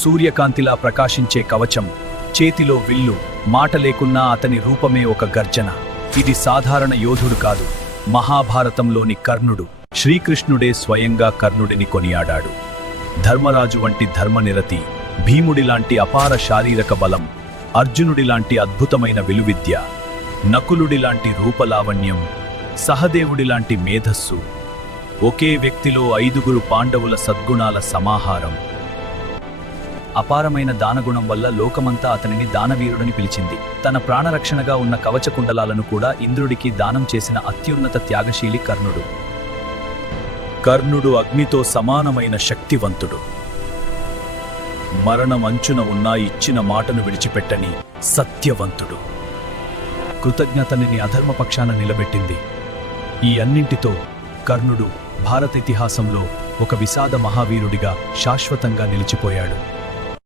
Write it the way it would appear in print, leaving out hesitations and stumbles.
సూర్యకాంతిలా ప్రకాశించే కవచం, చేతిలో విల్లు, మాట లేకున్నా అతని రూపమే ఒక గర్జన. ఇది సాధారణ యోధుడు కాదు, మహాభారతంలోని కర్ణుడు. శ్రీకృష్ణుడే స్వయంగా కర్ణుడిని కొనియాడాడు. ధర్మరాజు వంటి ధర్మనిరతి, భీముడిలాంటి అపార శారీరక బలం, అర్జునుడిలాంటి అద్భుతమైన విలువిద్య, నకులుడిలాంటి రూపలావణ్యం, సహదేవుడిలాంటి మేధస్సు. ఒకే వ్యక్తిలో 5గురు పాండవుల సద్గుణాల సమాహారం. అపారమైన దానగుణం వల్ల లోకమంతా అతనిని దానవీరుడని పిలిచింది. తన ప్రాణరక్షణగా ఉన్న కవచకుండలాలను కూడా ఇంద్రుడికి దానం చేసిన అత్యున్నత త్యాగశీలి కర్ణుడు. కర్ణుడు అగ్నితో సమానమైన శక్తివంతుడు. మరణం అంచున ఉన్నా ఇచ్చిన మాటను విడిచిపెట్టని సత్యవంతుడు. కృతజ్ఞతని అధర్మపక్షాన నిలబెట్టింది. ఈ అన్నింటితో కర్ణుడు భారత ఇతిహాసంలో ఒక విషాద మహావీరుడిగా శాశ్వతంగా నిలిచిపోయాడు.